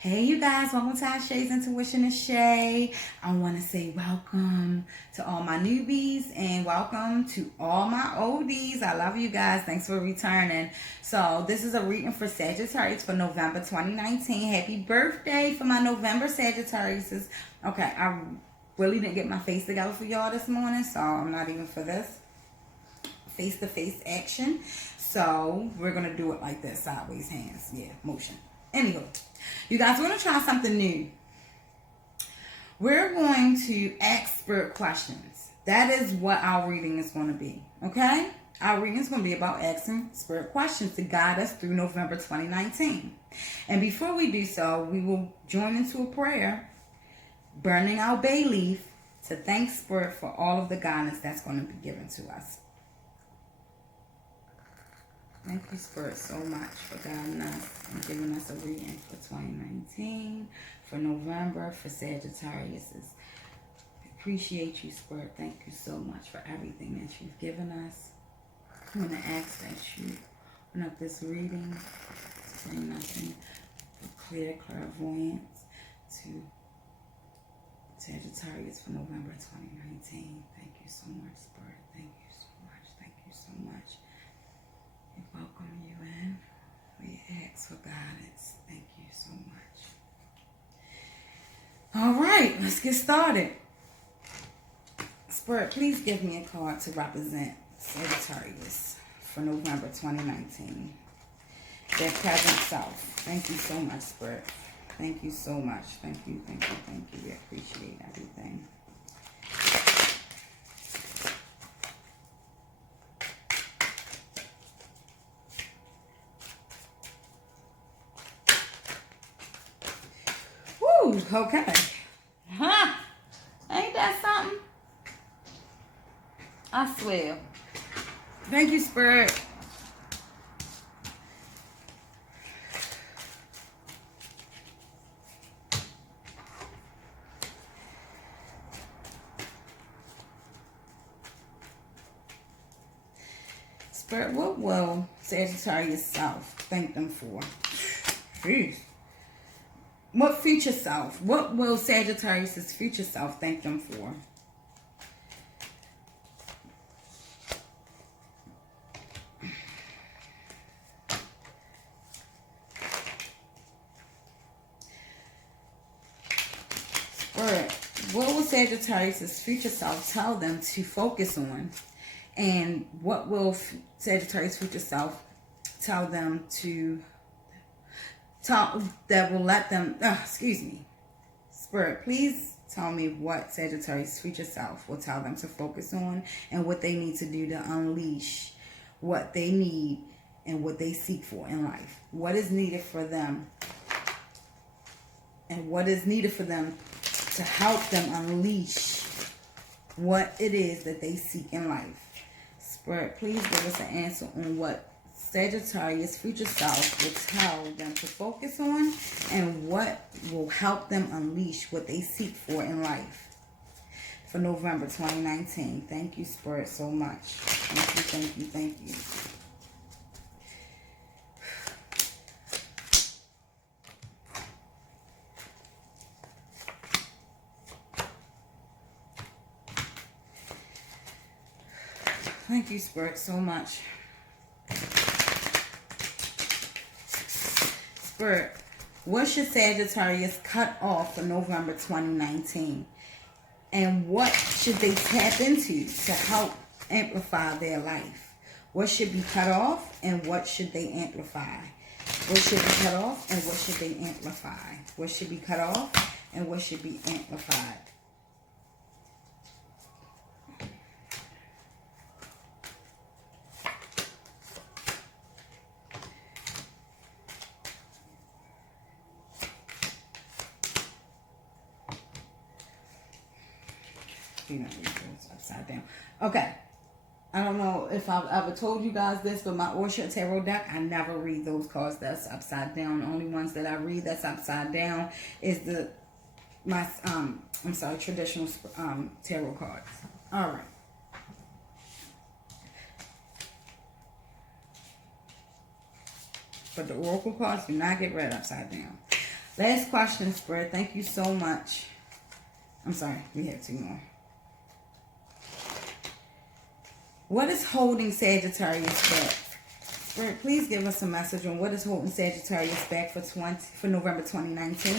Hey, you guys, welcome to our Shay's Intuition and Shay. I want to say welcome to all my newbies and welcome to all my oldies. I love you guys. Thanks for returning. So, this is a reading for Sagittarius for November 2019. Happy birthday for my November Sagittarius. Okay, I really didn't get my face together for y'all this morning, so I'm not even for this face-to-face action. So, we're going to do it like this, sideways hands. Yeah, motion. Anywho, you guys, we're going to try something new. We're going to ask spirit questions. That is what our reading is going to be. Okay? Our reading is going to be about asking spirit questions to guide us through November 2019. And before we do so, we will join into a prayer, burning our bay leaf to thank spirit for all of the guidance that's going to be given to us. Thank you, Spirit, so much for guiding us and giving us a reading for 2019, for November, for Sagittarius. Appreciate you, Spirit. Thank you so much for everything that you've given us. I'm going to ask that you open up this reading, bring us in for clear clairvoyance to Sagittarius for November 2019. Thank you so much, Spirit. Thank you so much. Thank you so much. We welcome you in. We ask for guidance. Thank you so much. All right, let's get started. Spirit, please give me a card to represent Sagittarius for November 2019. Their present self. Thank you so much, Spirit. Thank you so much. Thank you, thank you, thank you. We appreciate everything. Okay. Huh? Ain't that something? I swear. Thank you, Spirit. Spirit, what will Sagittarius self thank them for? Jeez. What future self? What will Sagittarius' future self thank them for? Spirit, what will Sagittarius' future self tell them to focus on? And what will Sagittarius' future self tell them to that will let them, excuse me. Spirit, please tell me what Sagittarius' future self will tell them to focus on and what they need to do to unleash what they need and what they seek for in life. What is needed for them and what is needed for them to help them unleash what it is that they seek in life. Spirit, please give us an answer on what Sagittarius' future self will tell them to focus on and what will help them unleash what they seek for in life for November 2019. Thank you, Spirit, so much. Thank you, thank you, thank you. Thank you, Spirit, so much. Spirit, what should Sagittarius cut off for November 2019? And what should they tap into to help amplify their life? What should be cut off and what should they amplify? What should be cut off and what should they amplify? What should be cut off and what should be amplified? Upside down. Okay. I don't know if I've ever told you guys this, but my Orchard Tarot deck, I never read those cards that's upside down. The only ones that I read that's upside down is traditional tarot cards. All right. But the oracle cards do not get read upside down. Last question, Spirit. Thank you so much. I'm sorry, we have 2 more. What is holding Sagittarius back? Spirit, please give us a message on what is holding Sagittarius back for November 2019.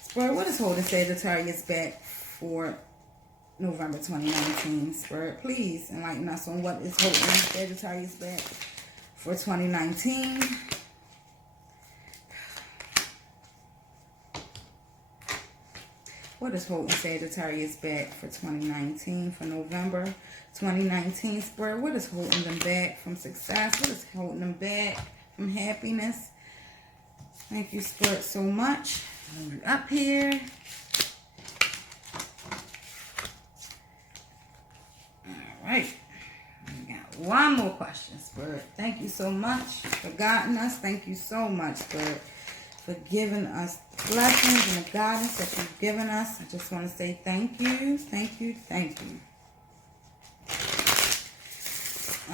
Spirit, what is holding Sagittarius back for November 2019? Spirit, please enlighten us on what is holding Sagittarius back for 2019. What is holding Sagittarius back for 2019, for November 2019, Spirit? What is holding them back from success? What is holding them back from happiness? Thank you, Spirit, so much. Move up here. All right. We got one more question, Spirit. Thank you so much for guiding us. Thank you so much, Spirit, for giving us blessings and the guidance that you've given us. I just want to say thank you, thank you, thank you.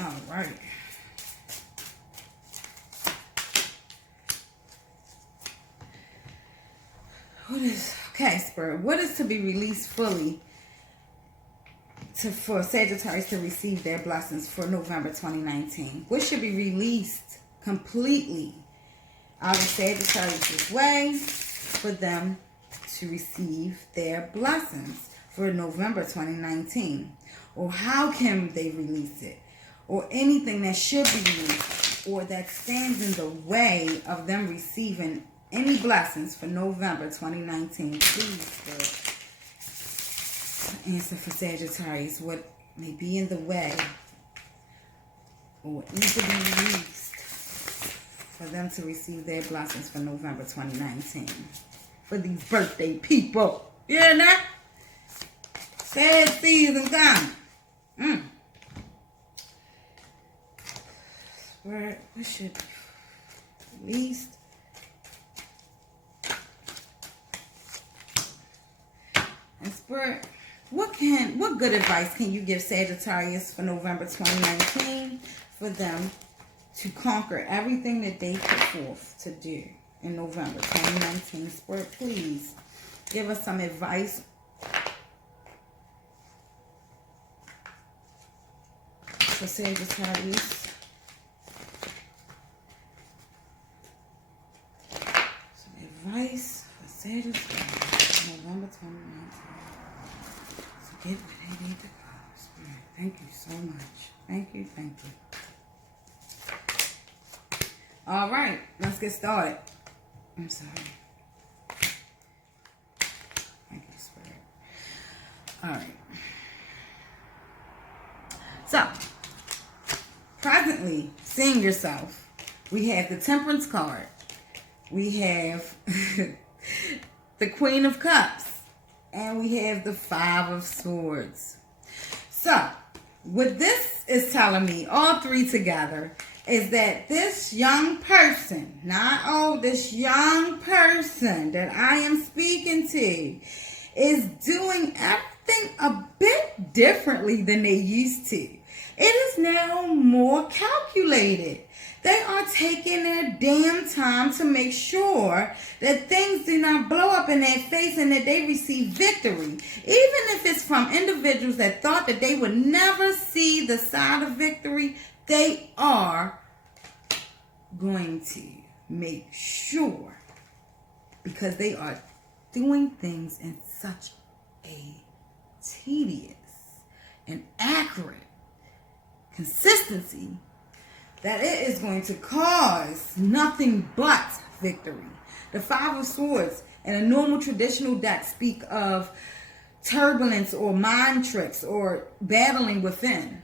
All right. Okay, Spirit, what is to be released fully for Sagittarius to receive their blessings for November 2019? What should be released completely out of Sagittarius' way for them to receive their blessings for November 2019? Or how can they release it? Or anything that should be released or that stands in the way of them receiving any blessings for November 2019. Please, answer for Sagittarius. What may be in the way or what needs to be released for them to receive their blessings for November 2019. For these birthday people. You hear that? Sad season coming. Spirit, what should be released? And Spirit, what good advice can you give Sagittarius for November 2019 for them to conquer everything that they put forth to do in November 2019? Spirit, please give us some advice for Sagittarius. Some advice for Sagittarius November 2019. So get where they need to go. Spirit, thank you so much. Thank you, thank you. All right, let's get started. I'm sorry. Thank you, Spirit. All right. So, presently, seeing yourself, we have the Temperance card. We have the Queen of Cups. And we have the Five of Swords. So, what this is telling me, all three together, is that this young person, not old, this young person that I am speaking to is doing everything a bit differently than they used to. It is now more calculated. They are taking their damn time to make sure that things do not blow up in their face and that they receive victory. Even if it's from individuals that thought that they would never see the side of victory, they are going to make sure, because they are doing things in such a tedious and accurate consistency that it is going to cause nothing but victory. The Five of Swords in a normal traditional deck speak of turbulence or mind tricks or battling within.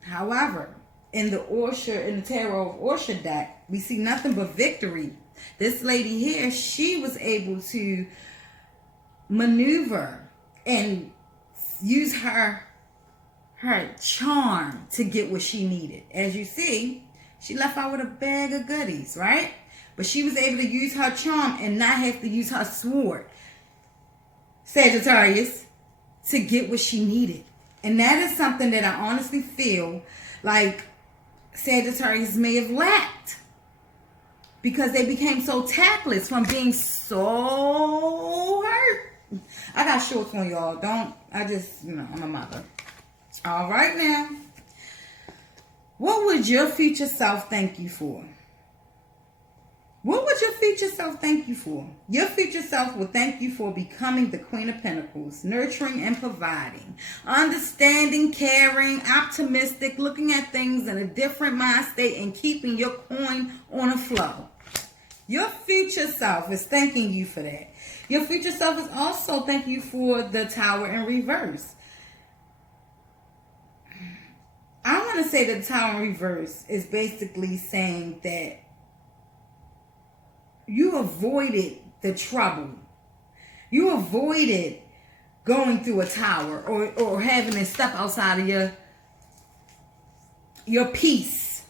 However, in the Tarot of Orsha deck, we see nothing but victory. This lady here, she was able to maneuver and use her charm to get what she needed. As you see, she left out with a bag of goodies, right? But she was able to use her charm and not have to use her sword, Sagittarius, to get what she needed. And that is something that I honestly feel like Sagittarius may have lacked because they became so tactless from being so hurt. I got shorts on, y'all. I'm a mother. All right now. What would your future self thank you for? What would your future self thank you for? Your future self will thank you for becoming the Queen of Pentacles, nurturing and providing, understanding, caring, optimistic, looking at things in a different mind state, and keeping your coin on a flow. Your future self is thanking you for that. Your future self is also thanking you for the Tower in reverse. I want to say that the Tower in reverse is basically saying that you avoided the trouble. You avoided going through a tower or having to step outside of your peace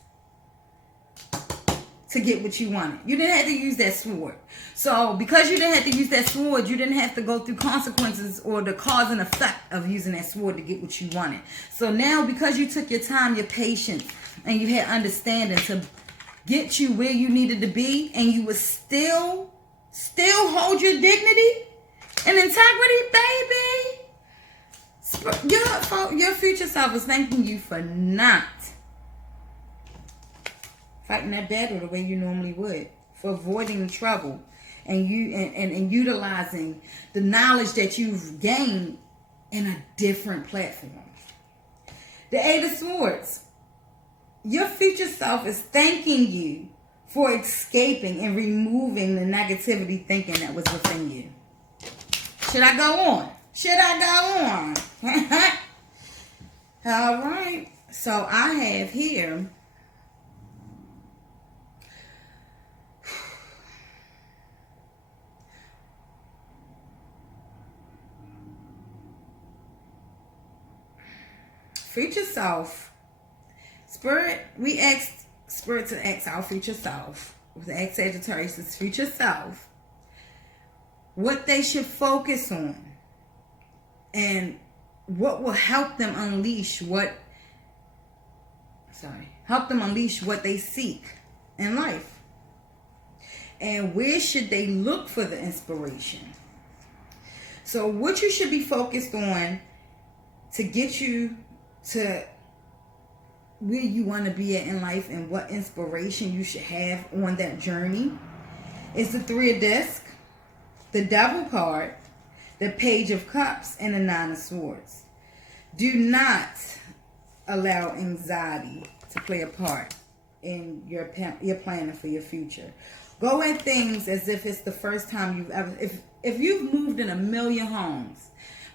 to get what you wanted. You didn't have to use that sword. So because you didn't have to use that sword, you didn't have to go through consequences or the cause and effect of using that sword to get what you wanted. So now because you took your time, your patience, and you had understanding to get you where you needed to be, and you would still hold your dignity and integrity, baby. Your future self is thanking you for not fighting that battle the way you normally would, for avoiding trouble, and utilizing the knowledge that you've gained in a different platform. The Eight of Swords. Your future self is thanking you for escaping and removing the negativity thinking that was within you. Should I go on? All right. So I have here future self. Spirit, we asked Spirit to ask our future self, with ask Sagittarius' future self, what they should focus on and what will help them unleash what they seek in life. And where should they look for the inspiration? So what you should be focused on to get you to where you want to be at in life and what inspiration you should have on that journey is the Three of Discs, the Devil card, the Page of Cups, and the Nine of Swords. Do not allow anxiety to play a part in your planning for your future. Go at things as if it's the first time you've ever, if you've moved in 1,000,000 homes,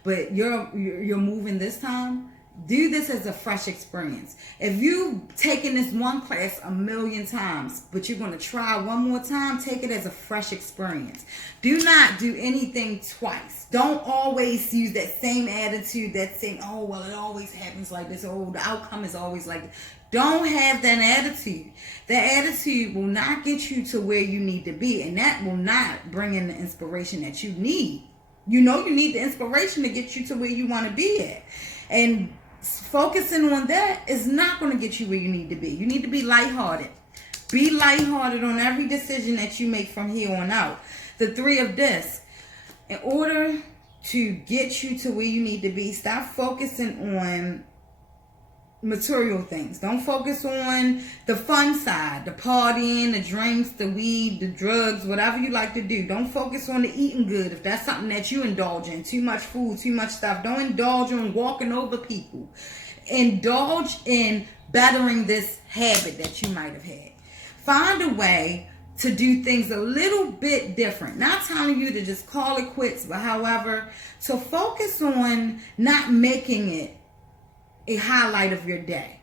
but you're moving this time, do this as a fresh experience. If you've taken this one class 1,000,000 times, but you're going to try one more time, take it as a fresh experience. Do not do anything twice. Don't always use that same attitude, that saying, oh, well, it always happens like this. Oh, the outcome is always like this. Don't have that attitude. That attitude will not get you to where you need to be, and that will not bring in the inspiration that you need. You know you need the inspiration to get you to where you want to be at. And focusing on that is not going to get you where you need to be. You need to be lighthearted. Be lighthearted on every decision that you make from here on out. The Three of Discs. In order to get you to where you need to be, stop focusing on material things. Don't focus on the fun side, the partying, the drinks, the weed, the drugs, whatever you like to do. Don't focus on the eating good if that's something that you indulge in. Too much food, too much stuff. Don't indulge in walking over people. Indulge in bettering this habit that you might have had. Find a way to do things a little bit different. Not telling you to just call it quits, but however, to focus on not making it a highlight of your day.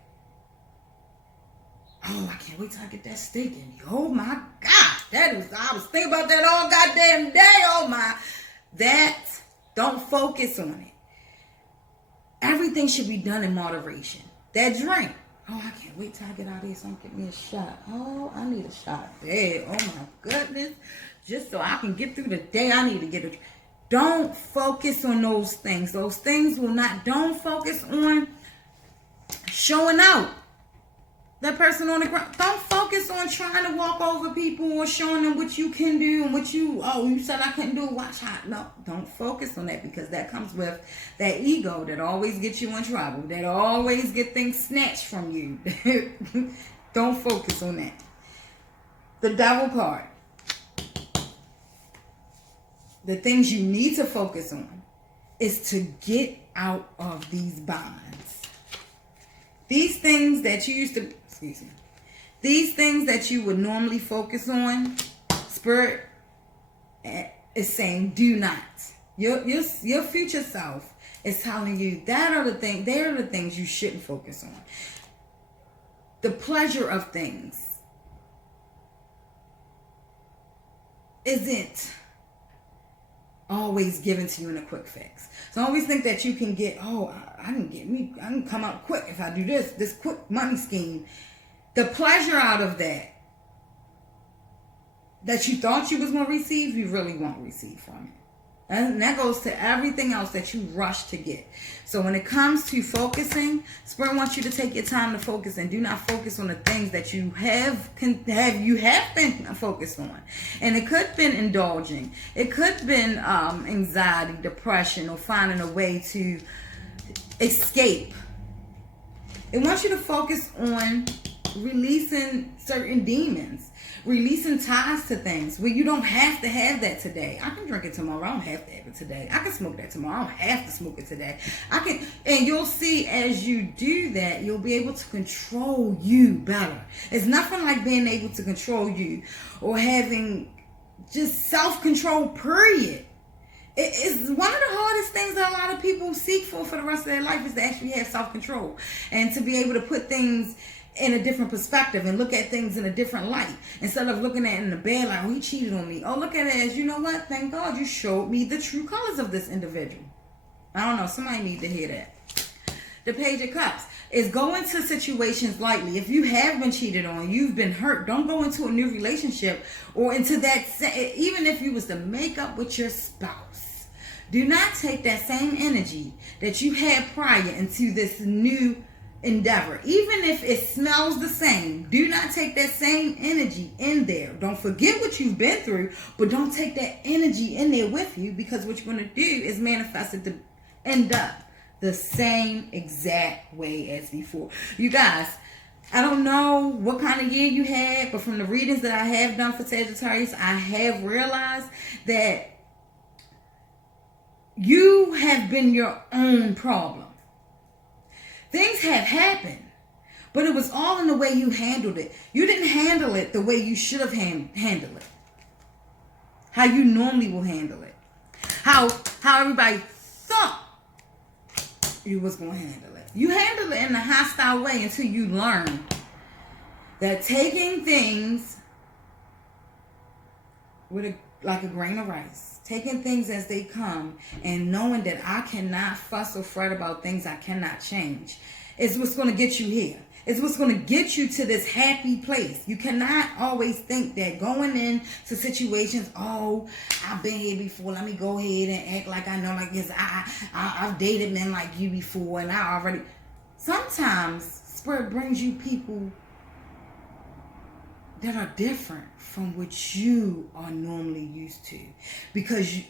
Oh, I can't wait till I get that steak in me. Oh my God. I was thinking about that all goddamn day. Oh my. Don't focus on it. Everything should be done in moderation. That drink. Oh, I can't wait till I get out of here so I can get me a shot. Oh, I need a shot bad. Oh my goodness. Just so I can get through the day, I need to get a... Don't focus on those things. Those things will not... Don't focus on showing out. that person on the ground. Don't focus on trying to walk over people or showing them what you can do and what you said I couldn't do it. Watch how. No, don't focus on that, because that comes with that ego that always gets you in trouble, that always get things snatched from you. Don't focus on that. The devil card. The things you need to focus on is to get out of these bonds. These things that you used to, these things that you would normally focus on, Spirit is saying do not. Your future self is telling you they're the things you shouldn't focus on. The pleasure of things isn't always given to you in a quick fix. So I always think that you can get, I can come out quick if I do this quick money scheme. The pleasure out of that you thought you was going to receive, you really won't receive from it. And that goes to everything else that you rush to get. So when it comes to focusing, Spirit wants you to take your time to focus and do not focus on the things that you have been focused on. And it could have been indulging. It could have been anxiety, depression, or finding a way to escape. It wants you to focus on releasing certain demons, releasing ties to things where you don't have to have that today. I can drink it tomorrow. I don't have to have it today. I can smoke that tomorrow. I don't have to smoke it today. And you'll see as you do that, you'll be able to control you better. It's nothing like being able to control you or having just self-control, period. It's one of the hardest things that a lot of people seek for the rest of their life, is to actually have self-control and to be able to put things in a different perspective and look at things in a different light, instead of looking at it in the bad like, he cheated on me. Look at it as, you know what, thank God you showed me the true colors of this individual. I don't know, somebody needs to hear that. The Page of Cups is go into situations lightly. If you have been cheated on, you've been hurt, don't go into a new relationship or into that, even if you was to make up with your spouse, do not take that same energy that you had prior into this new endeavor. Even if it smells the same, do not take that same energy in there. Don't forget what you've been through, but don't take that energy in there with you, because what you're going to do is manifest it to end up the same exact way as before. You guys, I don't know what kind of year you had, but from the readings that I have done for Sagittarius, I have realized that you have been your own problem. Things have happened, but it was all in the way you handled it. You didn't handle it the way you should have handled it. How you normally will handle it. How everybody thought you was going to handle it. You handle it in a hostile way until you learn that taking things with like a grain of rice, taking things as they come, and knowing that I cannot fuss or fret about things I cannot change, is what's going to get you here. It's what's going to get you to this happy place. You cannot always think that going into situations, I've been here before, let me go ahead and act like I know, like this. I've dated men like you before, and I already. Sometimes Spirit brings you people that are different from what you are normally used to, because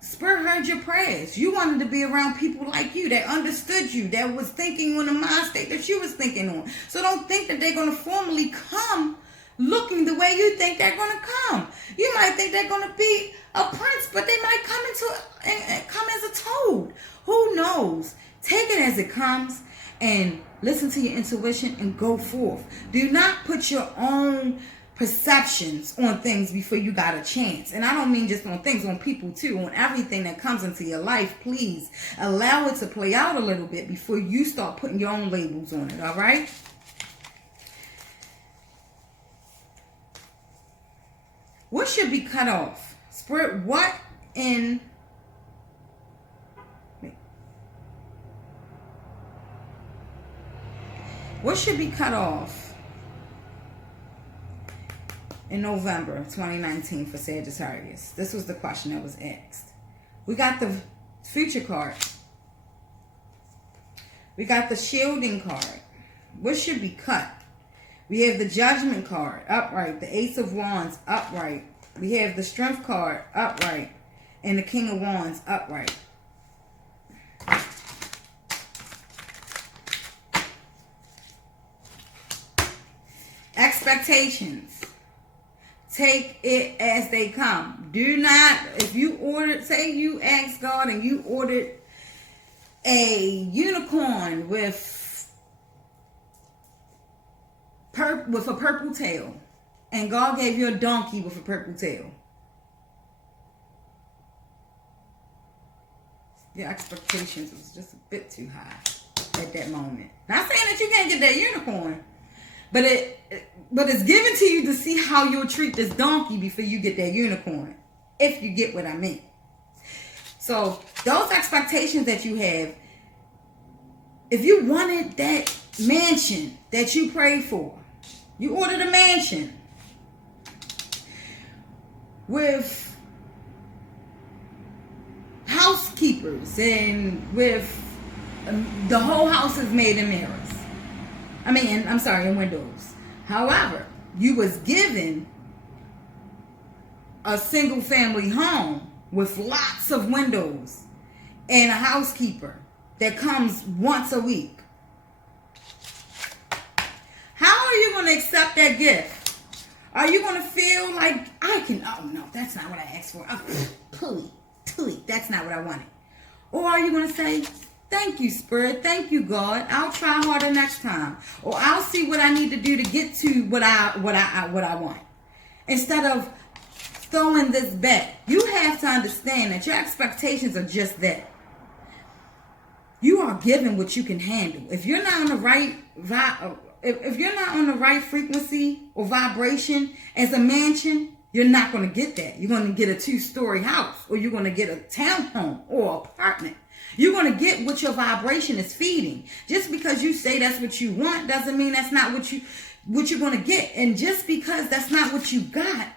Spirit heard your prayers. You wanted to be around people like you that understood you, that was thinking on the mind state that you was thinking on. So don't think that they're going to formally come looking the way you think they're going to come. You might think they're going to be a prince, but they might come as a toad. Who knows? Take it as it comes and listen to your intuition and go forth. Do not put your own perceptions on things before you got a chance. And I don't mean just on things, on people too, on everything that comes into your life. Please allow it to play out a little bit before you start putting your own labels on it. All right? What should be cut off? Spirit, what should be cut off in November 2019 for Sagittarius? This was the question that was asked. We got the future card. We got the shielding card. What should be cut? We have the Judgment card, upright. The Ace of Wands, upright. We have the Strength card, upright. And the King of Wands, upright. Expectations. Take it as they come. Do not, if you ordered, say you asked God and you ordered a unicorn with a purple tail, and God gave you a donkey with a purple tail. Your expectations was just a bit too high at that moment. Not saying that you can't get that unicorn, but it's given to you to see how you'll treat this donkey before you get that unicorn, if you get what I mean. So those expectations that you have, if you wanted that mansion that you prayed for, you ordered a mansion with housekeepers and with the whole house is made in mirrors. In windows. However, you was given a single family home with lots of windows and a housekeeper that comes once a week. How are you going to accept that gift? Are you going to feel like, oh no, that's not what I asked for. That's not what I wanted. Or are you going to say, thank you, Spirit. Thank you, God. I'll try harder next time. Or I'll see what I need to do to get to what I want. Instead of throwing this back. You have to understand that your expectations are just that. You are given what you can handle. If you're not on the right if you're not on the right frequency or vibration as a mansion, you're not going to get that. You're going to get a 2-story house, or you're going to get a townhome or apartment. You're going to get what your vibration is feeding. Just because you say that's what you want doesn't mean that's not what you're going to get. And just because that's not what you got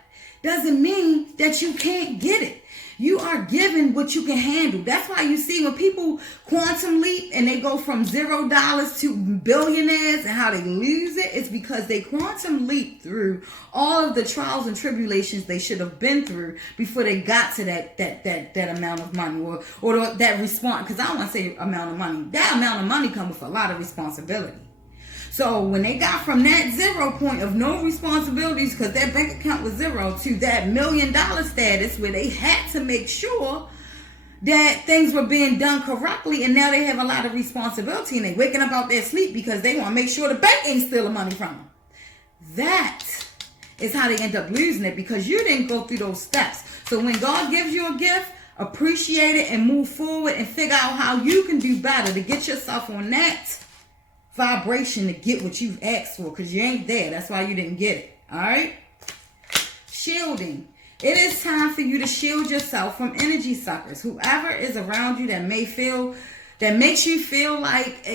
doesn't mean that you can't get it. You are given what you can handle. That's why you see when people quantum leap and they go from $0 to billionaires and how they lose it, it's because they quantum leap through all of the trials and tribulations they should have been through before they got to that amount of money or that response. Because I don't want to say amount of money. That amount of money comes with a lot of responsibility. So when they got from that 0 point of no responsibilities because their bank account was 0 to that $1 million status where they had to make sure that things were being done correctly, and now they have a lot of responsibility and they waking up out their sleep because they want to make sure the bank ain't stealing money from them. That is how they end up losing it, because you didn't go through those steps. So when God gives you a gift, appreciate it and move forward and figure out how you can do better to get yourself on that vibration to get what you've asked for, because you ain't there. That's why you didn't get it. All right. Shielding. It is time for you to shield yourself from energy suckers. Whoever is around you that makes you feel like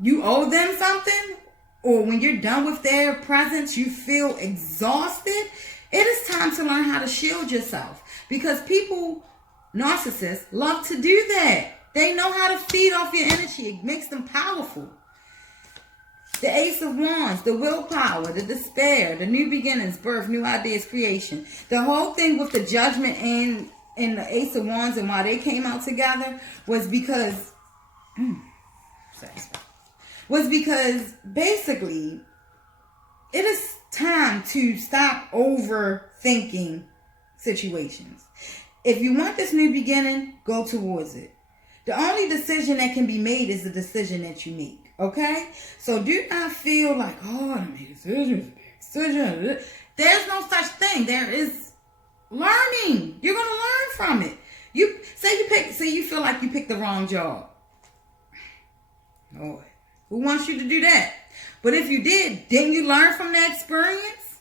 you owe them something, or when you're done with their presence you feel exhausted. It is time to learn how to shield yourself, because people, narcissists, love to do that. They know how to feed off your energy. It makes them powerful. The Ace of Wands, the willpower, the despair, the new beginnings, birth, new ideas, creation. The whole thing with the Judgment and the Ace of Wands and why they came out together was because basically it is time to stop overthinking situations. If you want this new beginning, go towards it. The only decision that can be made is the decision that you make. Okay? So do not feel like, oh, I made decisions. There's no such thing. There is learning. You're going to learn from it. You say you feel like you picked the wrong job. Lord, who wants you to do that? But if you didn't you learn from that experience?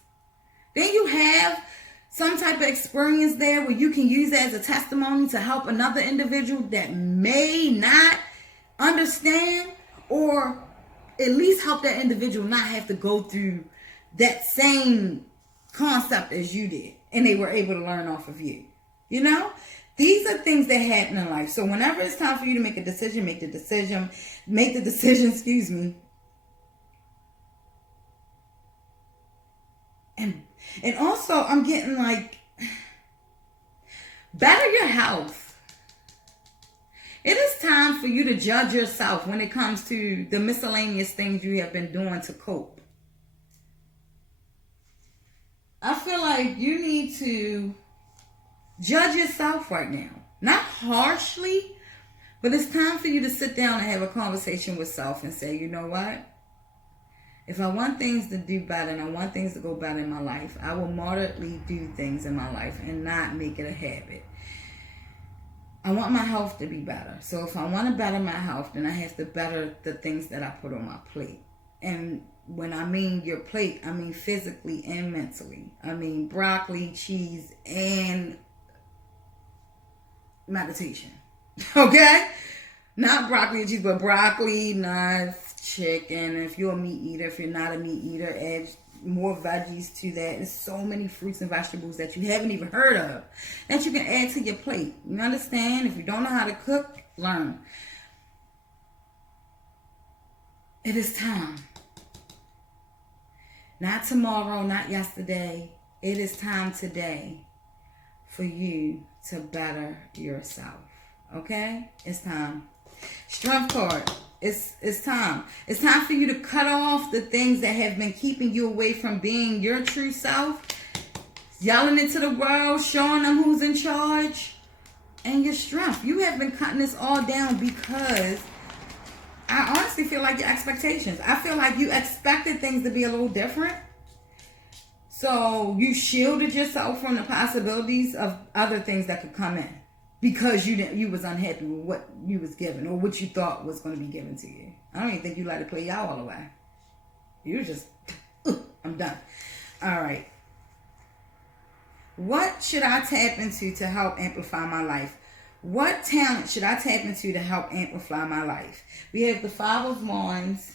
Then you have some type of experience there where you can use that as a testimony to help another individual that may not understand, or at least help that individual not have to go through that same concept as you did, and they were able to learn off of you. You know, these are things that happen in life. So whenever it's time for you to make a decision, make the decision, And also I'm getting like, better your health. It is time for you to judge yourself when it comes to the miscellaneous things you have been doing to cope. I feel like you need to judge yourself right now. Not harshly, but it's time for you to sit down and have a conversation with self and say, you know what? If I want things to do better and I want things to go better in my life, I will moderately do things in my life and not make it a habit. I want my health to be better. So if I want to better my health, then I have to better the things that I put on my plate. And when I mean your plate, I mean physically and mentally. I mean broccoli, cheese, and meditation. Okay? Not broccoli and cheese, but broccoli, nuts, chicken. If you're a meat eater, if you're not a meat eater, add more veggies to that. There's so many fruits and vegetables that you haven't even heard of that you can add to your plate. You understand? If you don't know how to cook, learn. It is time. Not tomorrow, not yesterday. It is time today for you to better yourself. Okay? It's time. Strength card. It's time. It's time for you to cut off the things that have been keeping you away from being your true self. Yelling into the world, showing them who's in charge. And your strength. You have been cutting this all down because I honestly feel like your expectations. I feel like you expected things to be a little different. So you shielded yourself from the possibilities of other things that could come in. Because you was unhappy with what you was given or what you thought was going to be given to you. I don't even think you let it play y'all all the way. You were just, I'm done. All right. What should I tap into to help amplify my life? What talent should I tap into to help amplify my life? We have the Five of Wands,